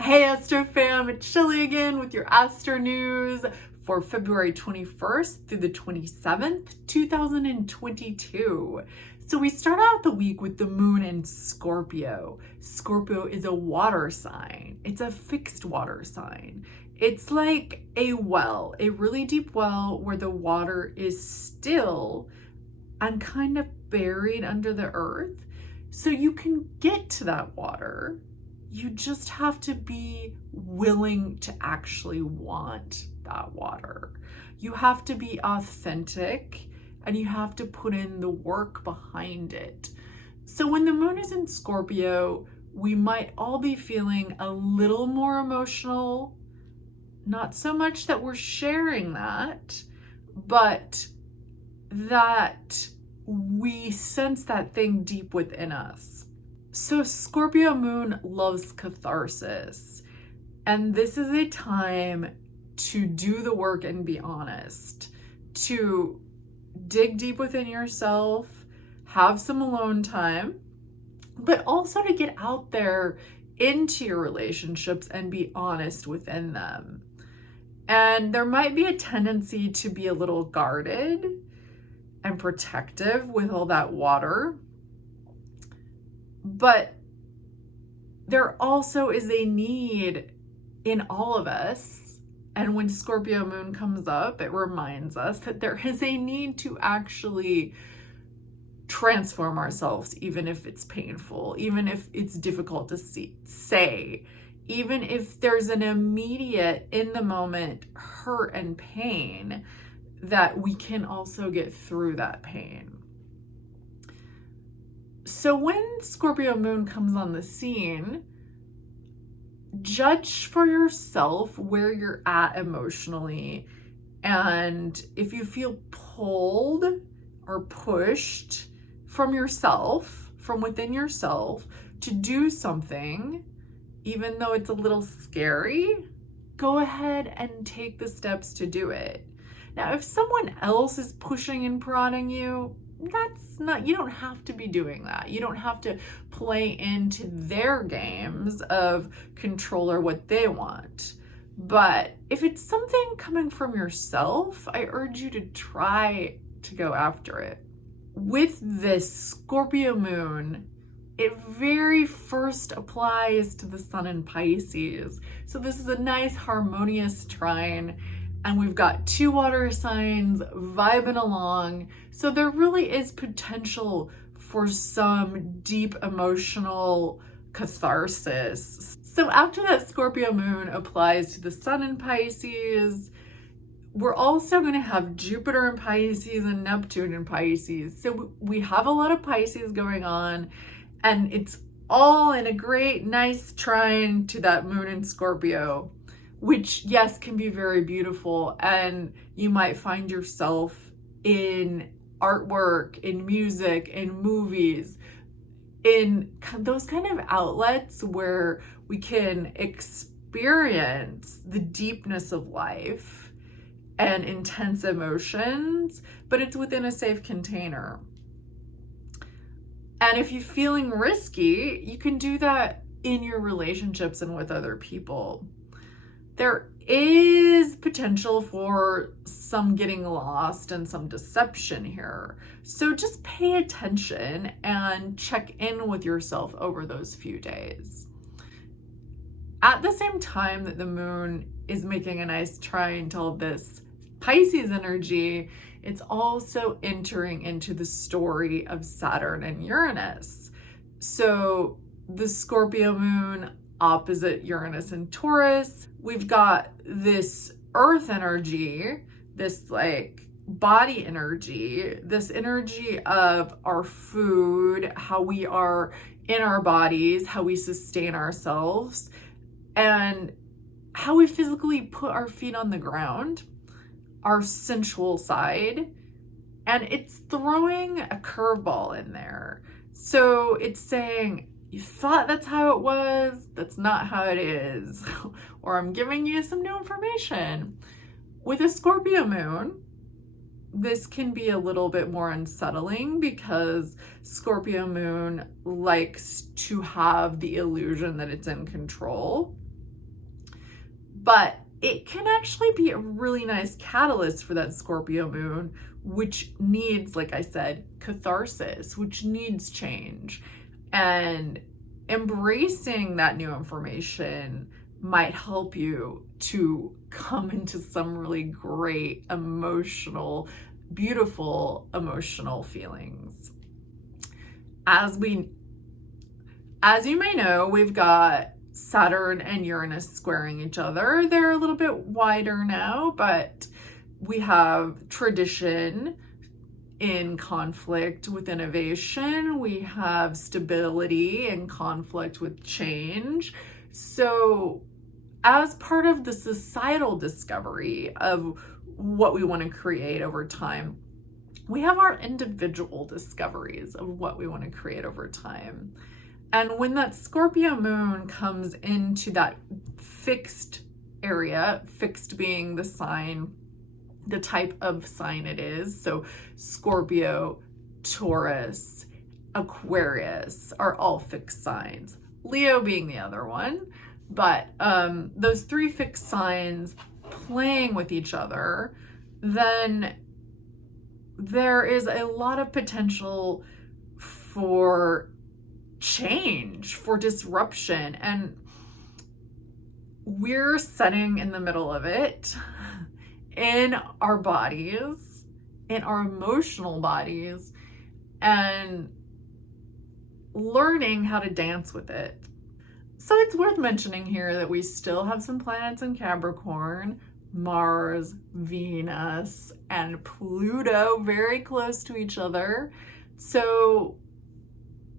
Hey Astro fam, it's Shelly again with your Astro News for February 21st through the 27th, 2022. So we start out the week with the moon in Scorpio. Scorpio is a water sign. It's a fixed water sign. It's like a well, a really deep well where the water is still and kind of buried under the earth. So you can get to that water. You just have to be willing to actually want that water. You have to be authentic and you have to put in the work behind it. So when the moon is in Scorpio, we might all be feeling a little more emotional. Not so much that we're sharing that, but that we sense that thing deep within us. So Scorpio moon loves catharsis, and this is a time to do the work and be honest, to dig deep within yourself, have some alone time, but also to get out there into your relationships and be honest within them. And there might be a tendency to be a little guarded and protective with all that water. But there also is a need in all of us. And when Scorpio moon comes up, it reminds us that there is a need to actually transform ourselves, even if it's painful, even if it's difficult to say, even if there's an immediate, in the moment, hurt and pain, that we can also get through that pain. So when Scorpio moon comes on the scene, judge for yourself where you're at emotionally. And if you feel pulled or pushed from yourself, from within yourself, to do something, even though it's a little scary, go ahead and take the steps to do it. Now, if someone else is pushing and prodding you, you don't have to be doing that. You don't have to play into their games of control or what they want. But if it's something coming from yourself, I urge you to try to go after it. With this Scorpio moon, it very first applies to the sun in Pisces. So this is a nice harmonious trine. And we've got two water signs vibing along. So there really is potential for some deep emotional catharsis. So after that Scorpio moon applies to the sun in Pisces, we're also going to have Jupiter in Pisces and Neptune in Pisces. So we have a lot of Pisces going on, and it's all in a great, nice trine to that moon in Scorpio, which, yes, can be very beautiful. And you might find yourself in artwork, in music, in movies, in those kind of outlets where we can experience the deepness of life and intense emotions, but it's within a safe container. And if you're feeling risky, you can do that in your relationships and with other people. There is potential for some getting lost and some deception here. So just pay attention and check in with yourself over those few days. At the same time that the moon is making a nice trine to all this Pisces energy, it's also entering into the story of Saturn and Uranus. So the Scorpio moon opposite Uranus and Taurus, we've got this earth energy, this like body energy, this energy of our food, how we are in our bodies, how we sustain ourselves, and how we physically put our feet on the ground, our sensual side. And it's throwing a curveball in there. So it's saying, you thought that's how it was, that's not how it is. Or I'm giving you some new information. With a Scorpio moon, this can be a little bit more unsettling because Scorpio moon likes to have the illusion that it's in control. But it can actually be a really nice catalyst for that Scorpio moon, which needs, like I said, catharsis, which needs change. And embracing that new information might help you to come into some really great emotional, beautiful emotional feelings. As you may know, we've got Saturn and Uranus squaring each other. They're a little bit wider now, but we have tradition in conflict with innovation. We have stability in conflict with change. So as part of the societal discovery of what we want to create over time, we have our individual discoveries of what we want to create over time. And when that Scorpio moon comes into that fixed area, fixed being the sign, the type of sign it is, so Scorpio, Taurus, Aquarius are all fixed signs, Leo being the other one, but those three fixed signs playing with each other, then there is a lot of potential for change, for disruption, and we're sitting in the middle of it in our bodies, in our emotional bodies, and learning how to dance with it. So it's worth mentioning here that we still have some planets in Capricorn, Mars, Venus, and Pluto very close to each other. So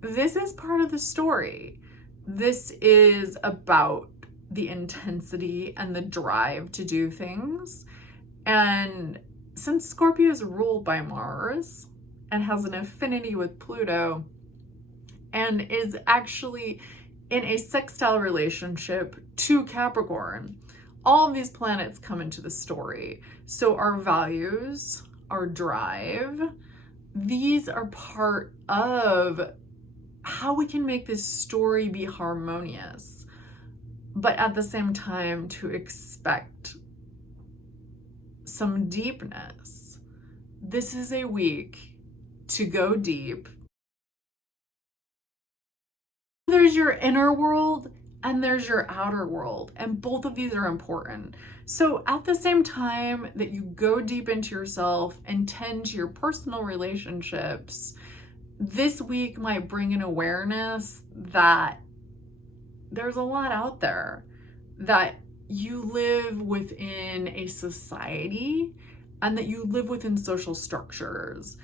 this is part of the story. This is about the intensity and the drive to do things. And since Scorpio is ruled by Mars and has an affinity with Pluto and is actually in a sextile relationship to Capricorn, all of these planets come into the story. So our values, our drive, these are part of how we can make this story be harmonious, but at the same time to expect some deepness. This is a week to go deep. There's your inner world and there's your outer world, and both of these are important. So at the same time that you go deep into yourself and tend to your personal relationships, this week might bring an awareness that there's a lot out there, that you live within a society and that you live within social structures.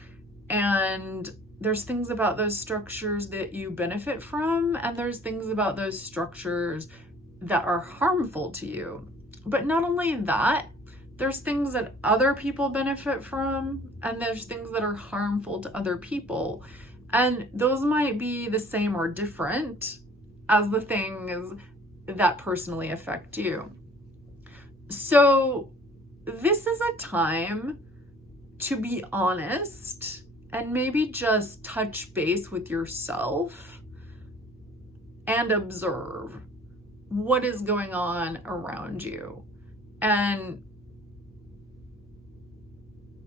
And there's things about those structures that you benefit from, and there's things about those structures that are harmful to you. But not only that, there's things that other people benefit from, and there's things that are harmful to other people. And those might be the same or different as the things that personally affect you. So this is a time to be honest and maybe just touch base with yourself and observe what is going on around you. And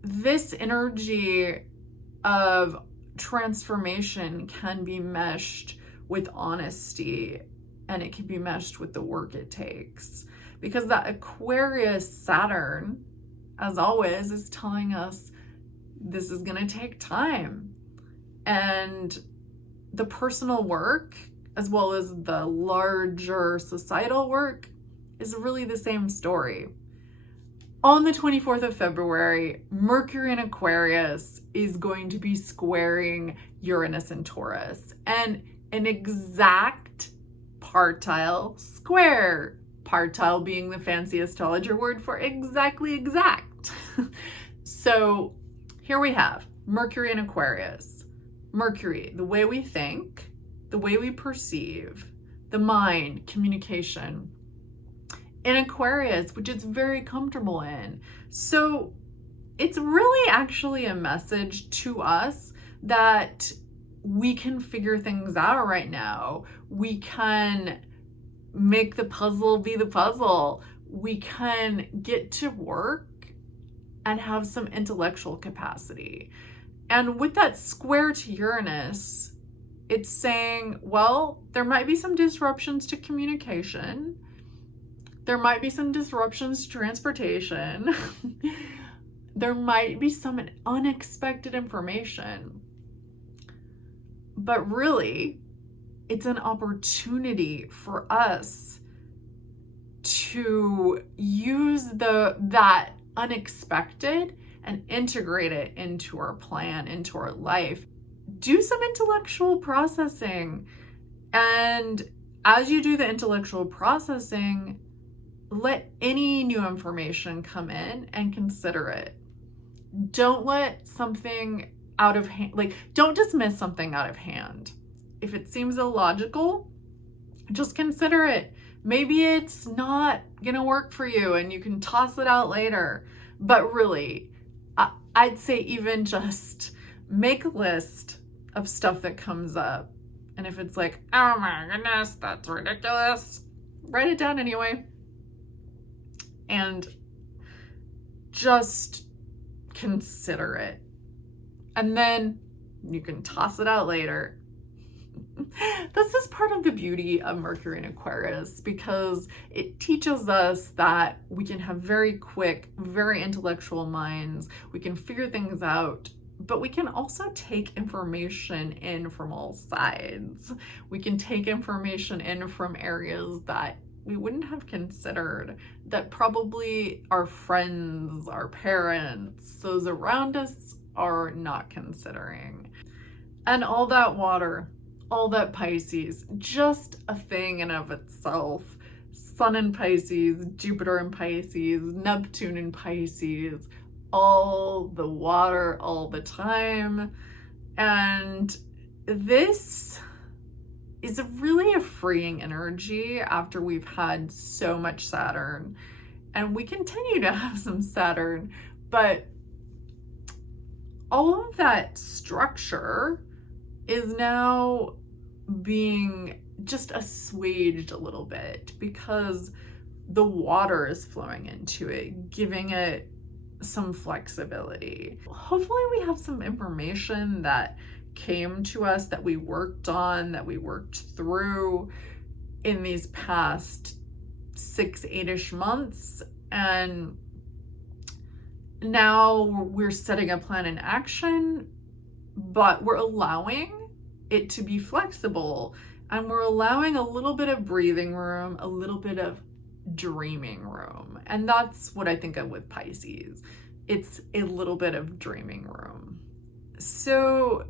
this energy of transformation can be meshed with honesty, and it can be meshed with the work it takes. Because that Aquarius Saturn, as always, is telling us this is going to take time. And the personal work, as well as the larger societal work, is really the same story. On the 24th of February, Mercury in Aquarius is going to be squaring Uranus and Taurus, and an exact partile square. Partile being the fancy astrologer word for exactly exact. So here we have Mercury in Aquarius. Mercury, the way we think, the way we perceive, the mind, communication. In Aquarius, which it's very comfortable in. So it's really actually a message to us that we can figure things out right now. We can make the puzzle be the puzzle. we can get to work and have some intellectual capacity. And with that square to Uranus, it's saying, well, there might be some disruptions to communication. There might be some disruptions to transportation. There might be some unexpected information. But really, it's an opportunity for us to use that unexpected and integrate it into our plan, into our life. Do some intellectual processing. And as you do the intellectual processing, let any new information come in and consider it. Don't let something out of hand, don't dismiss something out of hand. If it seems illogical, just consider it. Maybe it's not gonna work for you and you can toss it out later. But really, I'd say even just make a list of stuff that comes up. And if it's like, oh my goodness, that's ridiculous, write it down anyway. And just consider it. And then you can toss it out later. This is part of the beauty of Mercury in Aquarius, because it teaches us that we can have very quick, very intellectual minds. We can figure things out, but we can also take information in from all sides. We can take information in from areas that we wouldn't have considered, that probably our friends, our parents, those around us are not considering. And all that water, all that Pisces, just a thing in of itself. Sun in Pisces, Jupiter in Pisces, Neptune in Pisces, all the water all the time. And this is really a freeing energy after we've had so much Saturn. And we continue to have some Saturn, but all of that structure is now being just assuaged a little bit because the water is flowing into it, giving it some flexibility. Hopefully we have some information that came to us, that we worked on, that we worked through in these past 6-8-ish months, and now we're setting a plan in action, but we're allowing it to be flexible, and we're allowing a little bit of breathing room, a little bit of dreaming room. And that's what I think of with Pisces. It's a little bit of dreaming room. So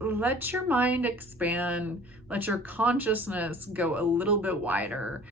let your mind expand, let your consciousness go a little bit wider.